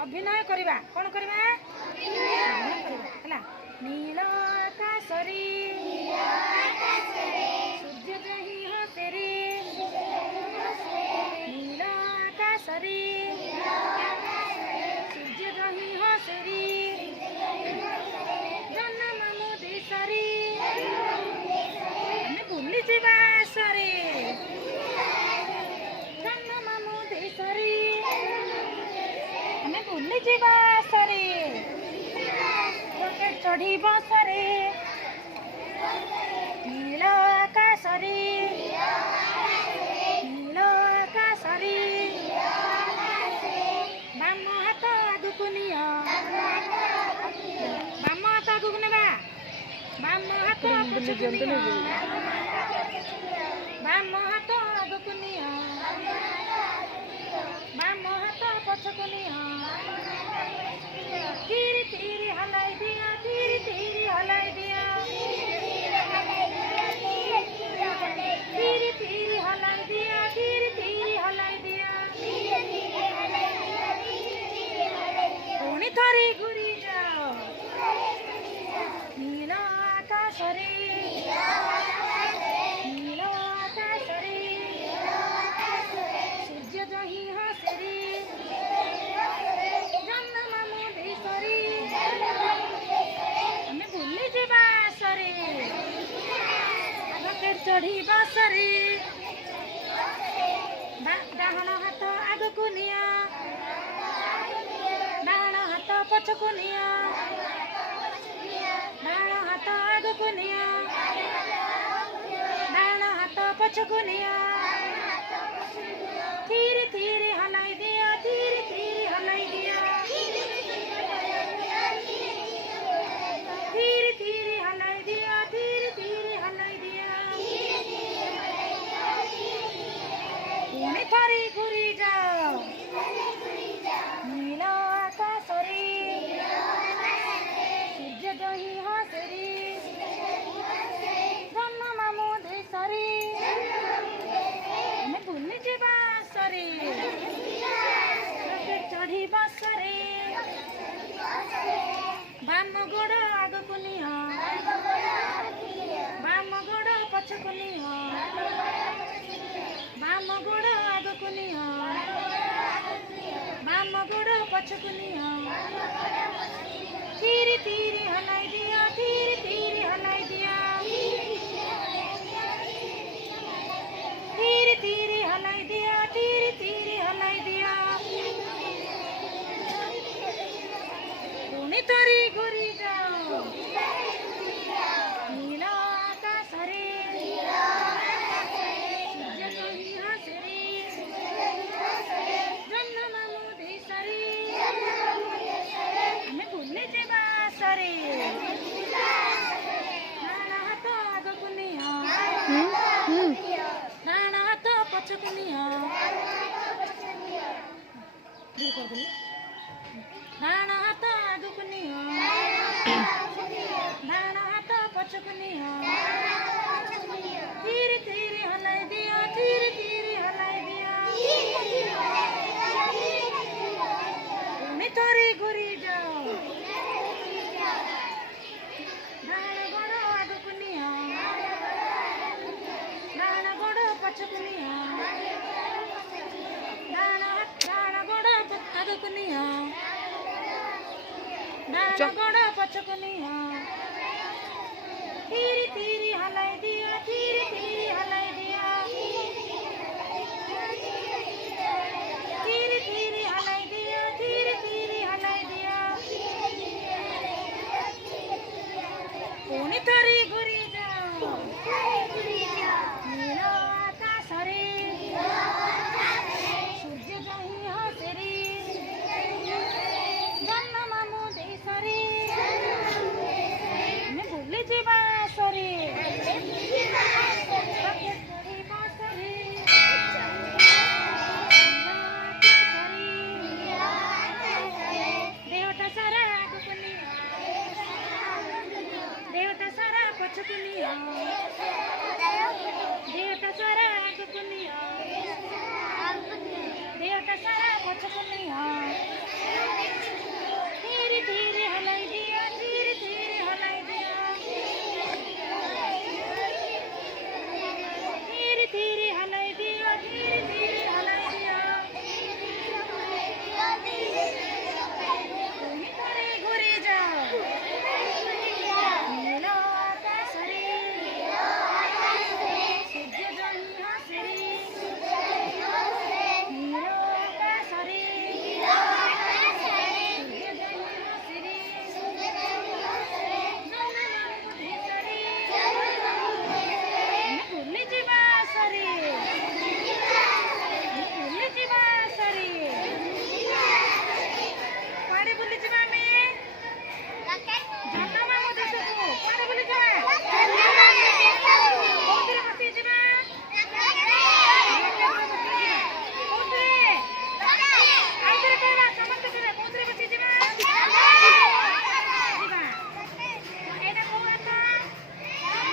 अभिनय करवा कौन करवा अभिनय करवा हला नील आकाशरे सूर्य जही हसेरे नील आकाशरे सूर्य जही हसेरे जन्म मो देशरे हमें भूली जीवा सरे जन्म मो देशरे हमें भूली जीवा सरे रॉकेट चढ़ी बसरे नील आकाशरे नील आकाशरे बाम हाथ आगुक निया बाम हाथ आगुक नेबा बाम हाथ पछुक निया बाम हाथ आगुक निया बाम हाथ पछुक निया धीरे धीरे हलाई दिया धीरे धीरे हलाई दिया धीरे धीरे हलाई दिया धीरे धीरे हलाई दिया पुणी थरी घूरी जाओ नील आकाशरे नील आकाशरे सूर्य जही हसेरे जन्म मो देशरे हमें भूली जीवा सरे रॉकेट चढ़ी बसरे डाहण हाथ आगको निया डाहण हाथ पछको निया डाहण हाथ आगको निया डाहण हाथ पछको निया धीरे धीरे हलाई दिया धीरे धीरे हलाई दिया धीरे धीरे हलाई दिया धीरे धीरे हलाई दिया पुणी थरी घूरी जाओ नील आकाशरे सूर्य जही हसेरे जन्म मो देशरे हमें भूली जीवा सरे रॉकेट चढ़ी बसरे बाम गोड़ आगको निया बाम गोड़ पछको निया बाम गोड़ आगको निया बाम गोड़ पछको निया धीरे धीरे हलाई दिया धीरे धीरे हलाई दिया धीरे धीरे हलाई दिया धीरे धीरे हलाई दिया पुणी थरी घूरी जाओ नील आकाशरे सूर्य जही हसेरे जन्म मो देशरे हमें भूली जीवा सरे डाहण हाथ आगको निया डाहण हाथ पछको निया डाहण हाथ आगको निया डाहण हाथ पछको निया धीरे धीरे हलाई दिया धीरे धीरे हलाई दिया पुणी थरी घूरी जाओ डाहण गोड़ आगको निया डाहण गोड़ पछको निया डाहण गोड़ आगको निया डाहण गोड़ पछको निया धीरे धीरे हलाई दिया धीरे धीरे